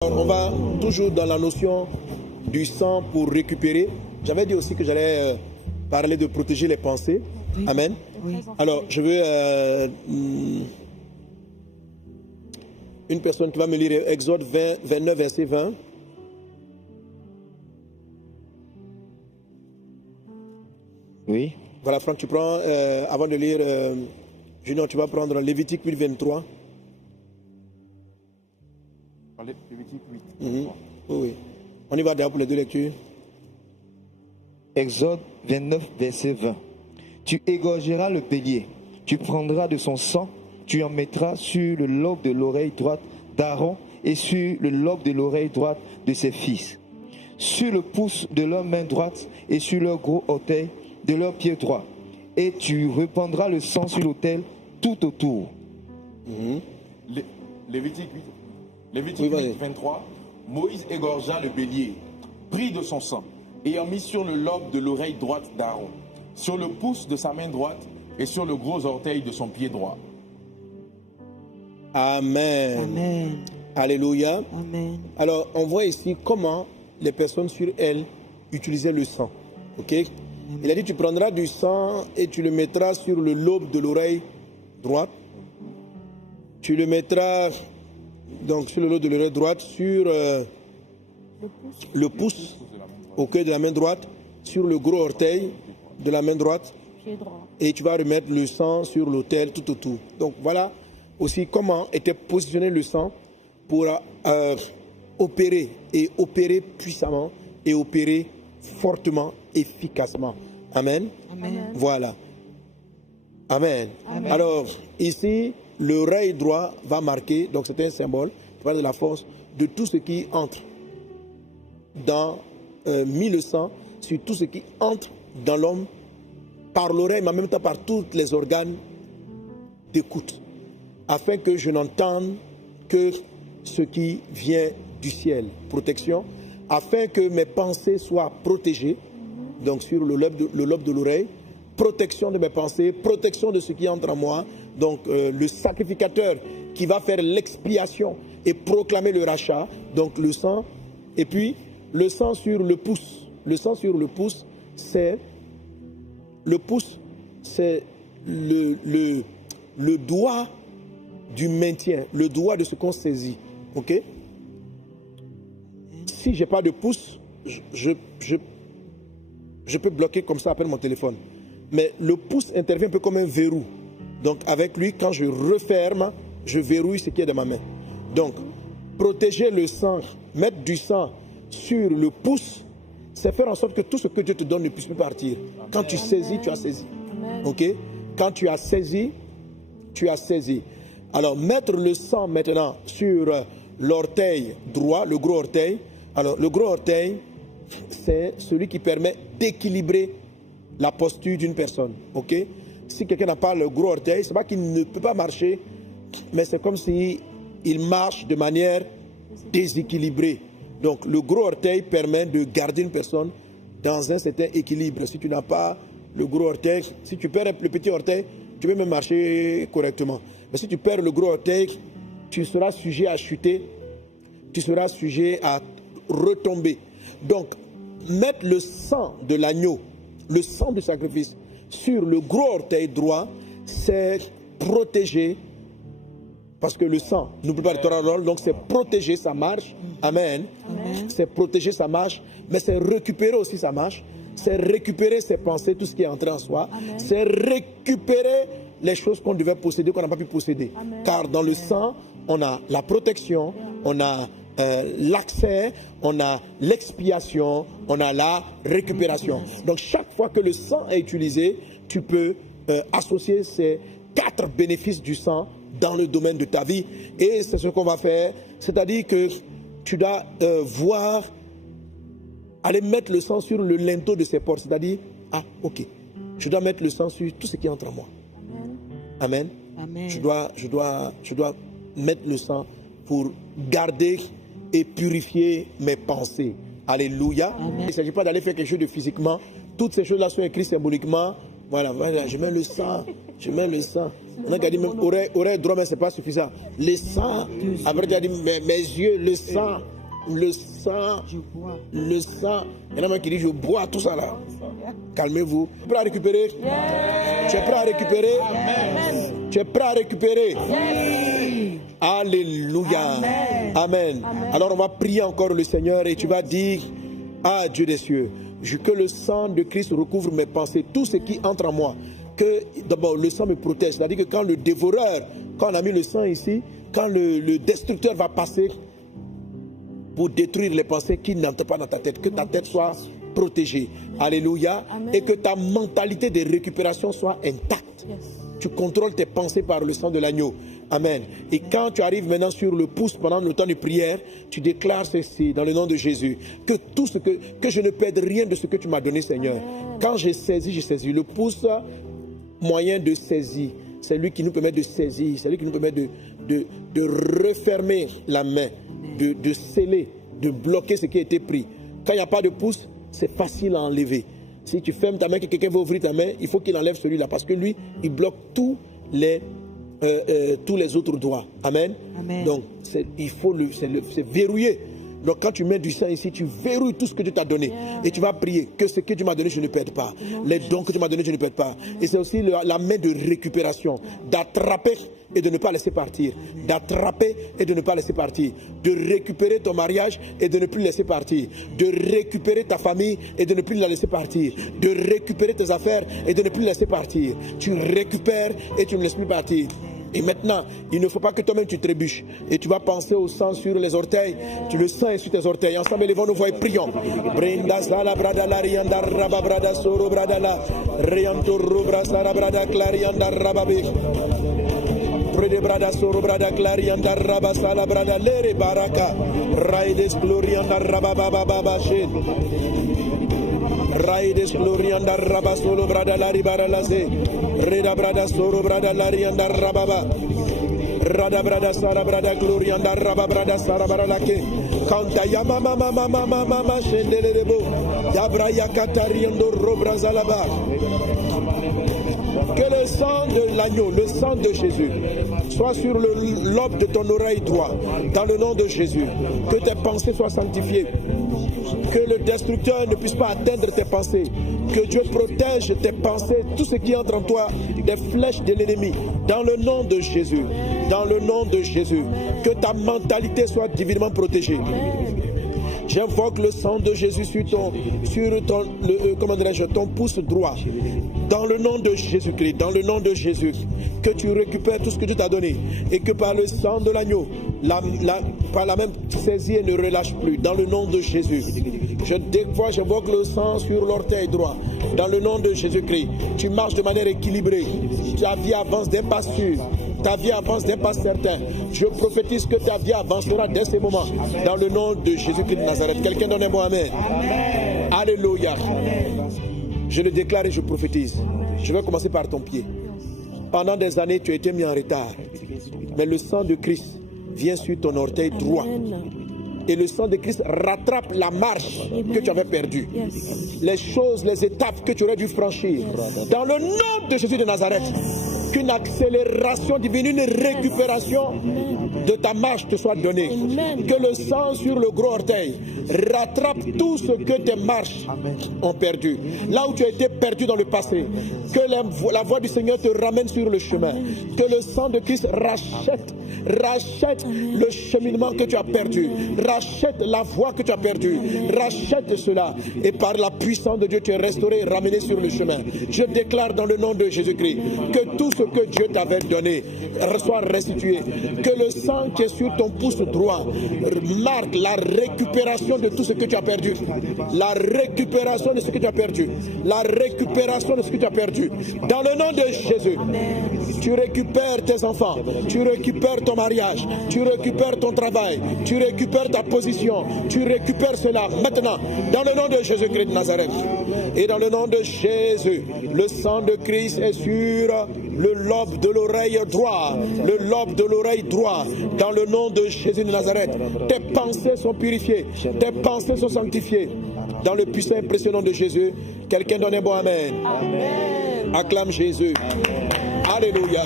On va toujours dans la notion du sang pour récupérer. J'avais dit aussi que j'allais parler de protéger les pensées. Oui. Amen. Oui. Alors, je veux une personne qui va me lire Exode 29, verset 20. Oui. Voilà, Franck, tu prends, avant de lire, Junior, tu vas prendre Lévitique 8, 23. Lévitique 8. Oui, oui. On y va d'ailleurs pour les deux lectures. Exode 29, verset 20. Tu égorgeras le bélier, tu prendras de son sang, tu en mettras sur le lobe de l'oreille droite d'Aaron et sur le lobe de l'oreille droite de ses fils, sur le pouce de leur main droite et sur leur gros orteil de leur pied droit. Et tu répandras le sang sur l'autel tout autour. Lévitique 8. Lévitique 8, 23, Moïse égorgea le bélier, prit de son sang, et en mit sur le lobe de l'oreille droite d'Aaron, sur le pouce de sa main droite et sur le gros orteil de son pied droit. Amen. Amen. Alléluia. Amen. Alors, on voit ici comment les personnes sur elles utilisaient le sang. Ok? Il a dit, tu prendras du sang et tu le mettras sur le lobe de l'oreille droite. Tu le mettras... Donc sur le lobe de l'oreille droite, sur le pouce au cœur de la main droite, sur le gros orteil de la main droite, et tu vas remettre le sang sur l'autel tout autour. Donc voilà aussi comment était positionné le sang pour opérer puissamment et opérer fortement, efficacement. Amen. Amen. Voilà. Amen. Amen. Alors ici, l'oreille droite va marquer, donc c'est un symbole, qui parle de la force de tout ce qui entre dans mis le sang sur tout ce qui entre dans l'homme par l'oreille, mais en même temps par tous les organes d'écoute, afin que je n'entende que ce qui vient du ciel. Protection, afin que mes pensées soient protégées, donc sur le lobe de l'oreille, protection de mes pensées, protection de ce qui entre en moi. Donc le sacrificateur qui va faire l'expiation et proclamer le rachat, donc le sang, et puis le sang sur le pouce. Le sang sur le pouce, c'est le doigt du maintien, le doigt de ce qu'on saisit. Ok? Si j'ai pas de pouce, je peux bloquer comme ça, appelle mon téléphone. Mais le pouce intervient un peu comme un verrou. Donc avec lui, quand je referme, je verrouille ce qui est dans ma main. Donc, protéger le sang, mettre du sang sur le pouce, c'est faire en sorte que tout ce que Dieu te donne ne puisse plus partir. Amen. Quand tu saisis, tu as saisi. Amen. Ok? Quand tu as saisi, tu as saisi. Alors, mettre le sang maintenant sur l'orteil droit, le gros orteil. Alors, le gros orteil, c'est celui qui permet d'équilibrer la posture d'une personne. Ok? Si quelqu'un n'a pas le gros orteil, c'est pas qu'il ne peut pas marcher, mais c'est comme si il marche de manière déséquilibrée. Donc le gros orteil permet de garder une personne dans un certain équilibre. Si tu n'as pas le gros orteil, si tu perds le petit orteil, tu peux même marcher correctement. Mais si tu perds le gros orteil, tu seras sujet à chuter, tu seras sujet à retomber. Donc mettre le sang de l'agneau, le sang du sacrifice, sur le gros orteil droit, c'est protéger, parce que le sang n'oublie pas le torarol, donc c'est protéger sa marche. Amen. Amen. C'est protéger sa marche, mais c'est récupérer aussi sa marche, c'est récupérer ses pensées, tout ce qui est entré en soi. Amen. C'est récupérer les choses qu'on devait posséder, qu'on n'a pas pu posséder. Amen. Car dans le sang, on a la protection, on a l'accès, on a l'expiation, on a la récupération. Donc chaque fois que le sang est utilisé, tu peux associer ces 4 bénéfices du sang dans le domaine de ta vie. Et c'est ce qu'on va faire. C'est-à-dire que tu dois aller mettre le sang sur le linteau de ses portes. C'est-à-dire, ok, je dois mettre le sang sur tout ce qui entre en moi. Amen. Amen. Je dois mettre le sang pour garder et purifier mes pensées. Alléluia. Amen. Il ne s'agit pas d'aller faire quelque chose de physiquement. Toutes ces choses-là sont écrites symboliquement Voilà, voilà, je mets le sang. Je mets le sang. On a dit même oreille droite, mais ce n'est pas suffisant. Le sang. Après, tu as dit mes yeux, le sang. Le sang. Le sang. Il y en a même qui dit je bois tout ça là. Calmez-vous. Tu es prêt à récupérer? Tu es prêt à récupérer? Tu es prêt à récupérer? Alléluia. Amen. Alors on va prier encore le Seigneur et tu vas dire à Dieu des cieux, que le sang de Christ recouvre mes pensées, tout ce qui entre en moi. Que d'abord le sang me protège. C'est-à-dire que quand le dévoreur, quand on a mis le sang ici, quand le destructeur va passer pour détruire les pensées qui n'entrent pas dans ta tête, que ta tête soit protégée. Alléluia. Amen. Et que ta mentalité de récupération soit intacte. Yes. Tu contrôles tes pensées par le sang de l'agneau. Amen. Et quand tu arrives maintenant sur le pouce pendant le temps de prière, tu déclares ceci dans le nom de Jésus. Que tout ce que je ne perde rien de ce que tu m'as donné, Seigneur. Amen. Quand j'ai saisi. Le pouce moyen de saisie, c'est lui qui nous permet de saisir, c'est lui qui nous permet de refermer la main, de sceller, de bloquer ce qui a été pris. Quand il n'y a pas de pouce, c'est facile à enlever. Si tu fermes ta main, que quelqu'un va ouvrir ta main, il faut qu'il enlève celui-là parce que lui, il bloque tous les autres doigts. Amen. Amen. Donc, il faut c'est verrouillé. Donc quand tu mets du sang ici, tu verrouilles tout ce que Dieu t'a donné. Et tu vas prier que ce que Dieu m'a donné, je ne perde pas. Les dons que tu m'as donnés, je ne perde pas. Et c'est aussi la main de récupération, d'attraper et de ne pas laisser partir. D'attraper et de ne pas laisser partir. De récupérer ton mariage et de ne plus laisser partir. De récupérer ta famille et de ne plus la laisser partir. De récupérer tes affaires et de ne plus laisser partir. Tu récupères et tu ne laisses plus partir. Et maintenant, il ne faut pas que toi-même tu trébuches. Et tu vas penser au sang sur les orteils. Le sang est sur tes orteils. Ensemble, élevons nos voix et prions. Brenda sala brada la rianda raba brada soro brada la rianto rubra sara brada clarianda rababe. Prede brada soro brada clarianda raba sala brada lere baraka. Raides glorianda raba baba baba shed. Raides glorianda raba solo brada la ribara la se. Reda brada soro brada larianda rababa. Rada brada sara brada glorianda raba brada sara brada ke. Kanta yama mama mama mama shendele debo. Yabra yakatariando robra zalaba. Que le sang de l'agneau, le sang de Jésus, soit sur le lobe de ton oreille droit, dans le nom de Jésus. Que tes pensées soient sanctifiées. Que le destructeur ne puisse pas atteindre tes pensées. Que Dieu protège tes pensées, tout ce qui entre en toi, des flèches de l'ennemi. Dans le nom de Jésus. Dans le nom de Jésus. Que ta mentalité soit divinement protégée. J'invoque le sang de Jésus sur ton pouce droit. Dans le nom de Jésus-Christ, dans le nom de Jésus, que tu récupères tout ce que Dieu t'a donné et que par le sang de l'agneau, par la même saisie et ne relâche plus. Dans le nom de Jésus. J'invoque le sang sur l'orteil droit. Dans le nom de Jésus-Christ. Tu marches de manière équilibrée. Ta vie avance d'un pas sûr. Ta vie avance d'un pas certain. Je prophétise que ta vie avancera dès ces moments. Dans le nom de Jésus-Christ de Nazareth. Quelqu'un donne un mot amen. Amen. Alléluia. Amen. Je le déclare et je prophétise. Je vais commencer par ton pied. Pendant des années, tu as été mis en retard. Mais le sang de Christ vient sur ton orteil droit. Et le sang de Christ rattrape la marche que tu avais perdue. Les choses, les étapes que tu aurais dû franchir. Dans le nom de Jésus de Nazareth, qu'une accélération divine, une récupération de ta marche te soit donnée. Que le sang sur le gros orteil rattrape tout ce que tes marches ont perdu. Là où tu as été perdu dans le passé, que la voix du Seigneur te ramène sur le chemin. Que le sang de Christ rachète le cheminement que tu as perdu. Rachète la voie que tu as perdue. Rachète cela. Et par la puissance de Dieu, tu es restauré et ramené sur le chemin. Je déclare dans le nom de Jésus-Christ que tout ce que Dieu t'avait donné soit restitué. Que le sang qui est sur ton pouce droit marque la récupération de tout ce que tu as perdu. La récupération de ce que tu as perdu. La récupération de ce que tu as perdu. Dans le nom de Jésus, tu récupères tes enfants. Tu récupères ton mariage. Tu récupères ton travail. Tu récupères ta position. Tu récupères cela maintenant. Dans le nom de Jésus-Christ de Nazareth. Et dans le nom de Jésus, le sang de Christ est sur le lobe de l'oreille droit. Le lobe de l'oreille droit. Dans le nom de Jésus de Nazareth. Tes pensées sont purifiées. Tes pensées sont sanctifiées. Dans le puissant et impressionnant de Jésus, quelqu'un donne un bon amen. Amen. Acclame Jésus. Alléluia.